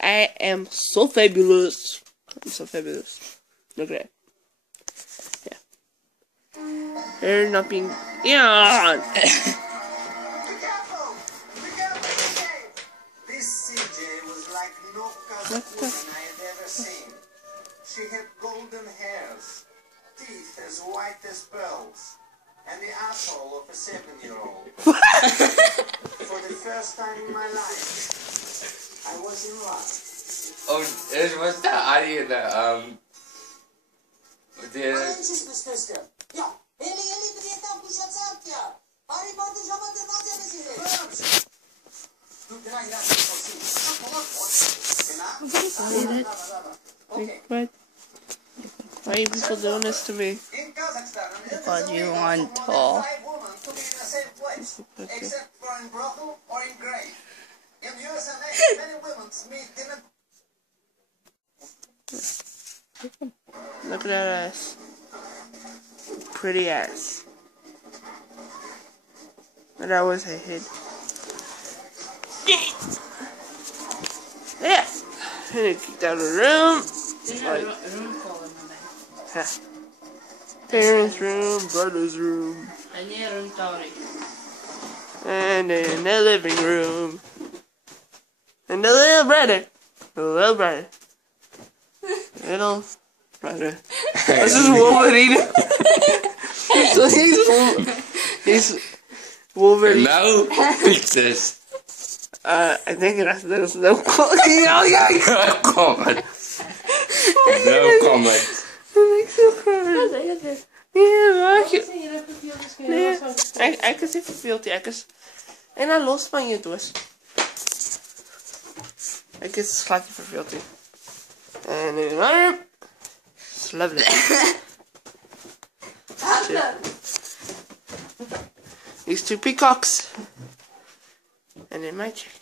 I am so fabulous. I'm so fabulous. Look at that. Yeah. They're not being. Yeah. This CJ was like no other woman I had ever seen. She had golden hairs, teeth as white as pearls, and the asshole of a 7-year-old. For the first time in my life, I was in love. Oh, was de Arie de Ja, hele berätta pushat sant ja. Harry Potter som inte var det sig. Du kan inte What? Why are you people doing this to me? Because you want to. Except for in brothel or in grave. In the USA, many women meet in Look at that ass. Pretty ass. And that was her head. Yeah. And they kicked out of the room. Parents' room, brother's room. And in the living room. And the little brother. The little brother. Little brother. This is Wolverine. So he's Wolverine. No pictures. I think there's no quality. No comment. No comment. That makes me cry. Ja, ek is nie verveeld nie. En dan los van je doos. Ek is glad nie verveeld nie. En in my room. It's lovely. These two peacocks. And in my chair.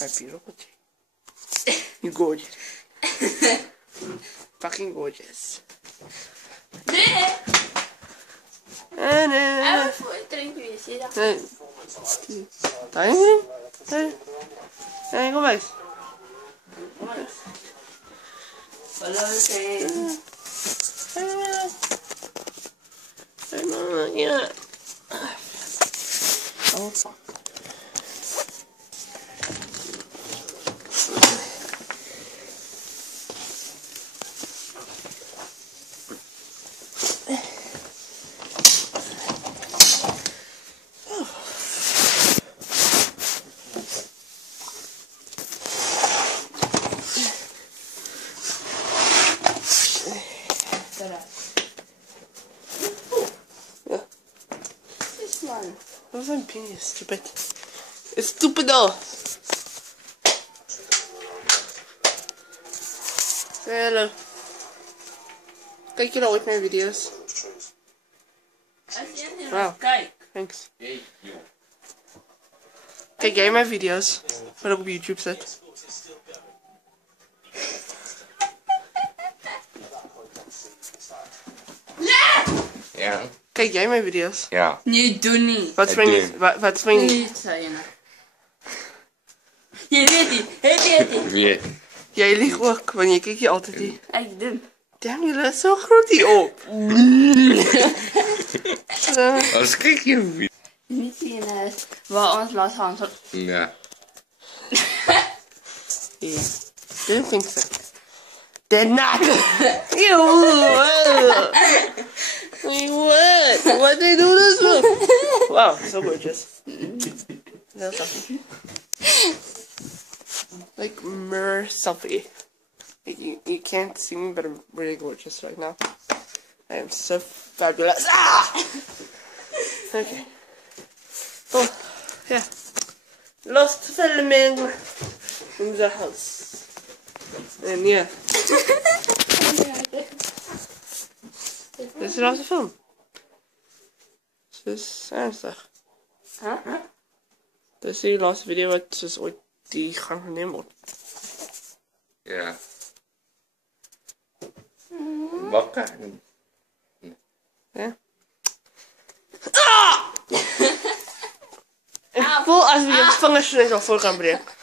My beautiful chair. You gorgeous. Fucking gorgeous. En tá indo? É, como é isso? Wat is een penis, stupid. It's stupid though. Say hello. Kijk je nou ooit mijn video's? Wow, thanks. Kijk jij mijn video's? Wat ik op YouTube zet? Ja. Kijk jij mijn video's? Ja. Nee, doe niet. Wat vind je? Wat vind je? Niet zijn. Je weet niet. Hij weet niet. Weet. Jij liegt ook, want je kijkt je altijd niet. Ik doe. Damn, je let zo groot die op. Als kijk je weer. Niet zien waar ons laat gaan. Ja. Ja. Dit vind ik zo. They're not. What? What they do this for? Wow, so gorgeous. Little selfie. Like mirror selfie. Like you can't see me, but I'm really gorgeous right now. I am so fabulous. Ah! Okay. Oh, yeah. Lost filming in the house. And yeah. Dit is de laatste film. Het is ernstig. Huh? Dit is die laatste video wat dus ooit die gaan geneem wordt. Ja. Wakker. Ja. Ah! Ik voel als we je vingers al voor gaan breken.